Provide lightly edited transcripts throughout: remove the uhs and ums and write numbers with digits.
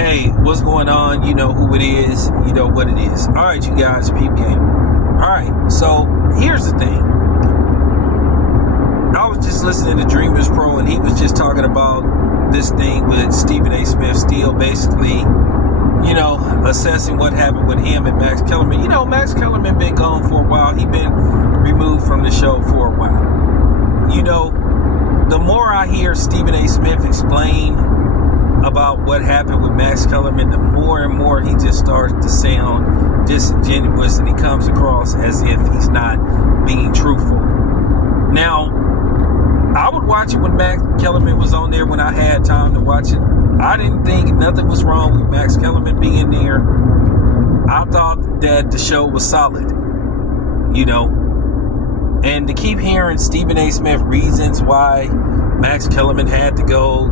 Hey, what's going on? You know who it is. You know what it is. All right, you guys, peep game. All right, so here's the thing. I was just listening to Dreamers Pro, and he was just talking about this thing with Stephen A. Smith still basically, assessing what happened with him and Max Kellerman. Max Kellerman been gone for a while. He been removed from the show for a while. The more I hear Stephen A. Smith explain about what happened with Max Kellerman, the more and more he just starts to sound disingenuous, and he comes across as if he's not being truthful. Now, I would watch it when Max Kellerman was on there when I had time to watch it. I didn't think nothing was wrong with Max Kellerman being there. I thought that the show was solid, And to keep hearing Stephen A. Smith reasons why Max Kellerman had to go,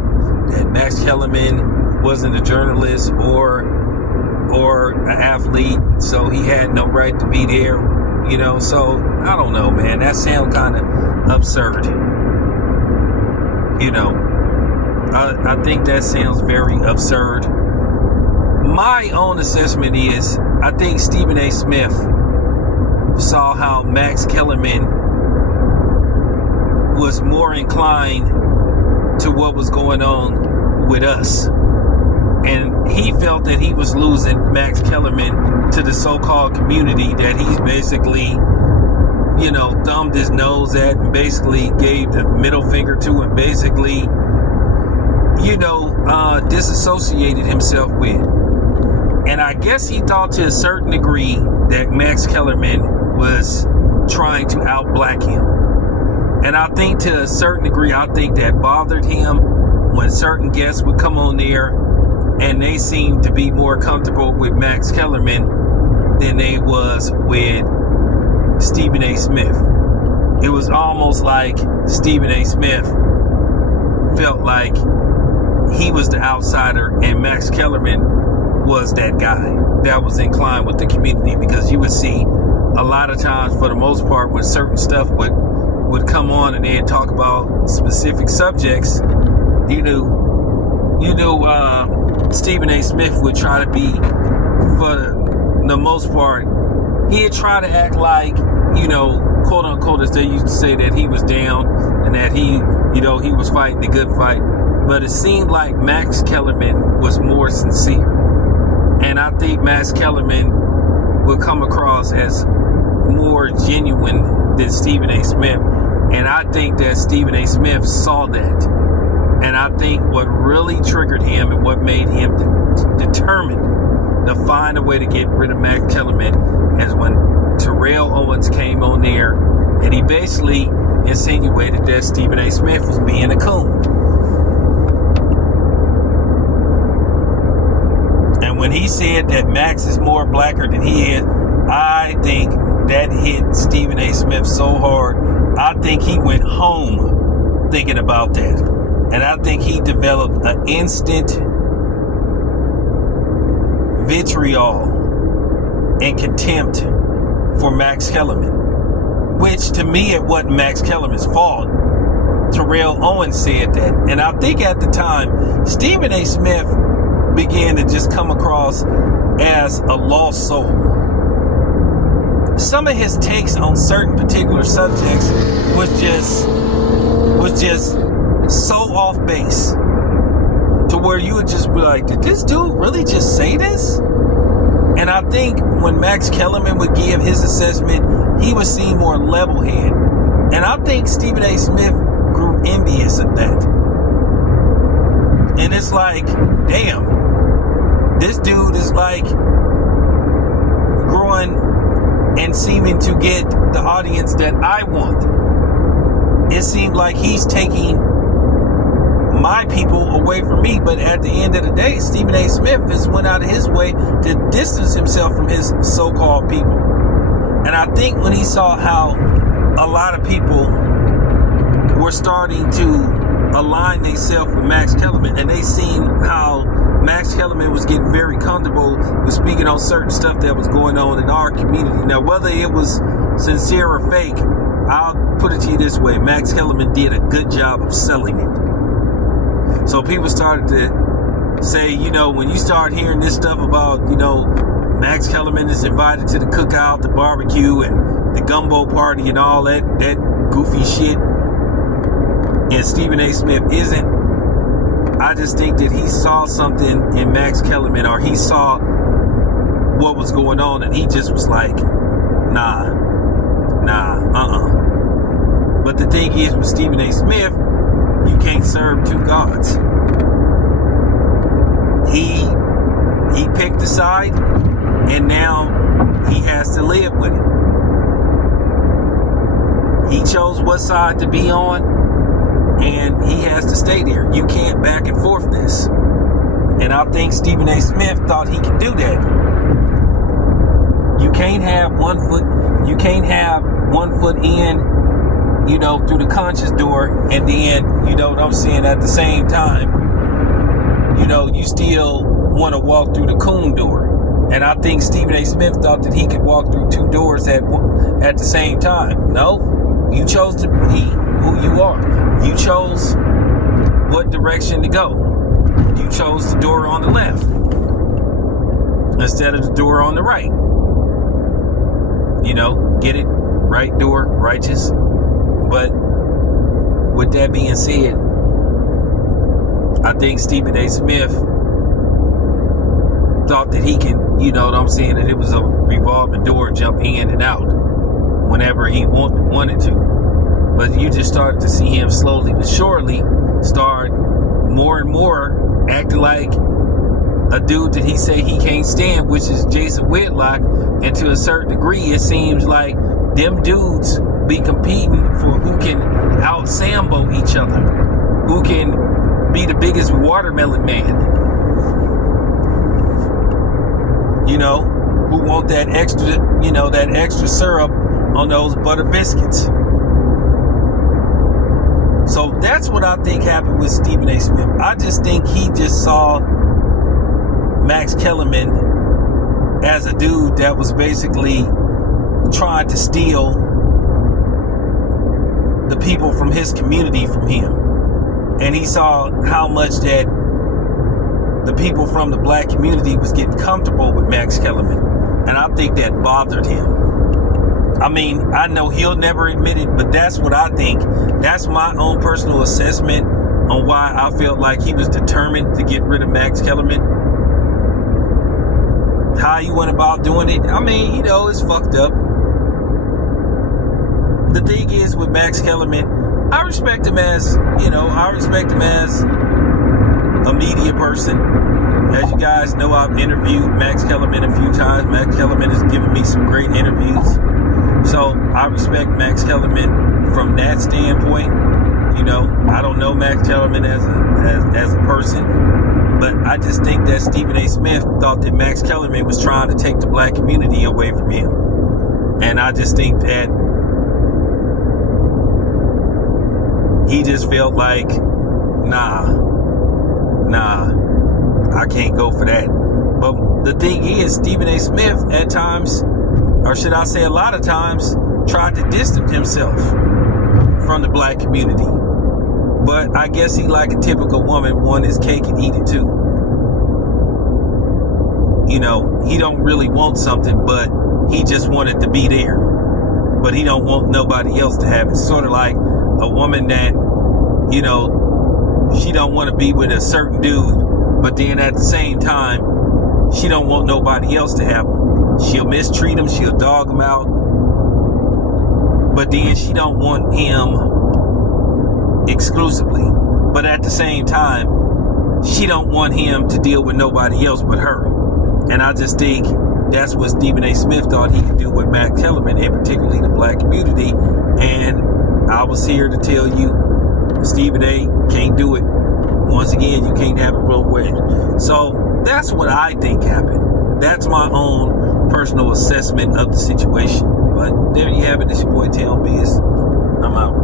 that Max Kellerman wasn't a journalist or an athlete, so he had no right to be there, So I don't know, man. That sounds kind of absurd. I think that sounds very absurd. My own assessment is, I think Stephen A. Smith saw how Max Kellerman was more inclined to what was going on with us. And he felt that he was losing Max Kellerman to the so-called community that he's basically, thumbed his nose at and basically gave the middle finger to and basically, disassociated himself with. And I guess he thought to a certain degree that Max Kellerman was trying to out-black him. And I think to a certain degree, I think that bothered him when certain guests would come on there and they seemed to be more comfortable with Max Kellerman than they was with Stephen A. Smith. It was almost like Stephen A. Smith felt like he was the outsider and Max Kellerman was that guy that was inclined with the community, because you would see a lot of times, for the most part, when certain stuff would come on and they'd talk about specific subjects, Stephen A. Smith would try to be, for the most part, he'd try to act like, quote unquote, as they used to say, that he was down and that he was fighting the good fight. But it seemed like Max Kellerman was more sincere. And I think Max Kellerman would come across as more genuine than Stephen A. Smith. And I think that Stephen A. Smith saw that. And I think what really triggered him and what made him determined to find a way to get rid of Max Kellerman is when Terrell Owens came on there and he basically insinuated that Stephen A. Smith was being a coon. And when he said that Max is more blacker than he is, I think that hit Stephen A. Smith so hard. I think he went home thinking about that. And I think he developed an instant vitriol and contempt for Max Kellerman. Which, to me, it wasn't Max Kellerman's fault. Terrell Owens said that. And I think at the time, Stephen A. Smith began to just come across as a lost soul. Some of his takes on certain particular subjects was just so off base to where you would just be like, did this dude really just say this? And I think when Max Kellerman would give his assessment, he would seem more level-headed. And I think Stephen A. Smith grew envious of that. And it's like, damn, this dude is like growing and seeming to get the audience that I want. It seemed like he's taking my people away from me, but at the end of the day, Stephen A. Smith has went out of his way to distance himself from his so-called people. And I think when he saw how a lot of people were starting to align themselves with Max Kellerman, and they seen how Max Kellerman was getting very comfortable with speaking on certain stuff that was going on in our community. Now, whether it was sincere or fake, I'll put it to you this way: Max Kellerman did a good job of selling it. So people started to say, when you start hearing this stuff about, Max Kellerman is invited to the cookout, the barbecue, and the gumbo party and all that goofy shit, and Stephen A. Smith isn't, I just think that he saw something in Max Kellerman, or he saw what was going on, and he just was like, nah, But the thing is, with Stephen A. Smith, you can't serve two gods. He picked a side, and now he has to live with it. He chose what side to be on, and he has to stay there. You can't back and forth this. And I think Stephen A. Smith thought he could do that. You can't have one foot in, through the conscious door, and then, at the same time, you still want to walk through the coon door. And I think Stephen A. Smith thought that he could walk through two doors at the same time. No, you chose to be who you are. You chose what direction to go. You chose the door on the left instead of the door on the right. Get it? Right door, righteous. But with that being said, I think Stephen A. Smith thought that he can, that it was a revolving door, jump in and out whenever he wanted to. But you just started to see him slowly but surely start more and more acting like a dude that he say he can't stand, which is Jason Whitlock. And to a certain degree, it seems like them dudes be competing for who can out-sambo each other, who can be the biggest watermelon man, who want that extra syrup on those butter biscuits. So that's what I think happened with Stephen A. Smith. I just think he just saw Max Kellerman as a dude that was basically trying to steal the people from his community from him. And he saw how much that the people from the black community was getting comfortable with Max Kellerman. And I think that bothered him. I mean, I know he'll never admit it, but that's what I think. That's my own personal assessment on why I felt like he was determined to get rid of Max Kellerman. How he went about doing it, I mean, it's fucked up. The thing is with Max Kellerman, I respect him as a media person. As you guys know, I've interviewed Max Kellerman a few times. Max Kellerman has given me some great interviews. So I respect Max Kellerman from that standpoint. I don't know Max Kellerman as a person, but I just think that Stephen A. Smith thought that Max Kellerman was trying to take the black community away from him. And I just think that he just felt like, nah, I can't go for that. But the thing is, Stephen A. Smith at times, or should I say a lot of times, tried to distance himself from the black community. But I guess he, like a typical woman, want his cake and eat it too. He don't really want something, but he just wanted to be there. But he don't want nobody else to have it. Sort of like a woman that, she don't want to be with a certain dude, but then at the same time, she don't want nobody else to have him. She'll mistreat him, she'll dog him out, but then she don't want him exclusively. But at the same time, she don't want him to deal with nobody else but her. And I just think that's what Stephen A. Smith thought he could do with Max Kellerman, and particularly the black community. And I was here to tell you, Stephen A. can't do it. Once again, you can't have a real wedge. So that's what I think happened. That's my own personal assessment of the situation. But there you have it. It's your boy Envies. I'm out.